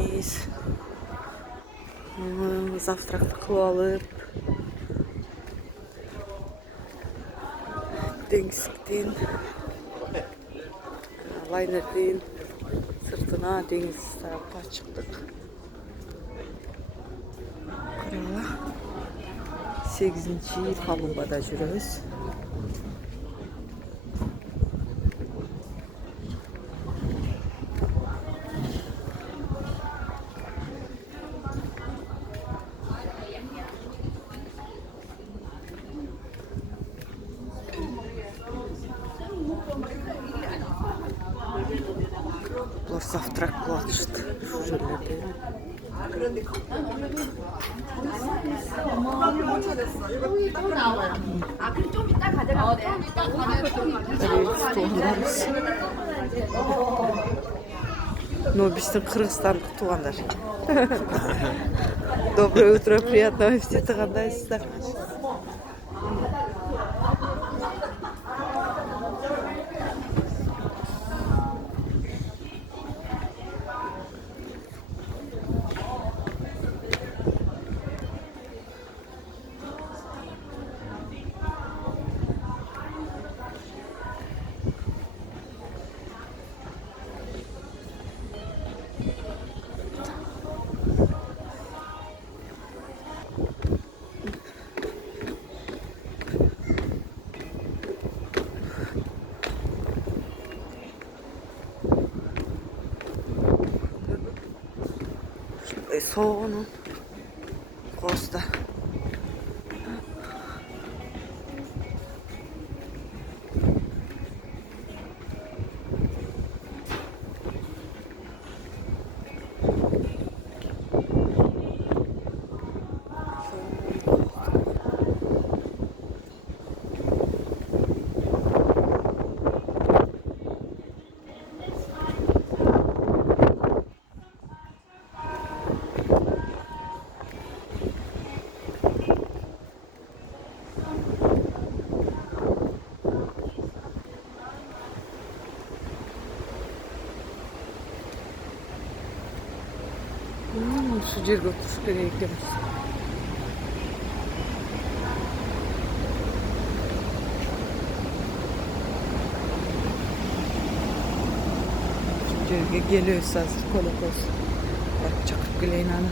deniz. Завтрак кылып алып, деңиздин лайнердин сыртына деңиз тарапка чыктык. Карагыла 8-yil палубада жүрөбүз. Булар завтрак кылып атышты ушул жерлерде. Но биздин кыргызстандык туугандар. Доброе утро, приятного аппетита, кандайсыздар? Соонун коста. Şu жерге отуруш керек экенбиз. Şu жерге келебиз азыр, колокос. Чакырып келейин аны.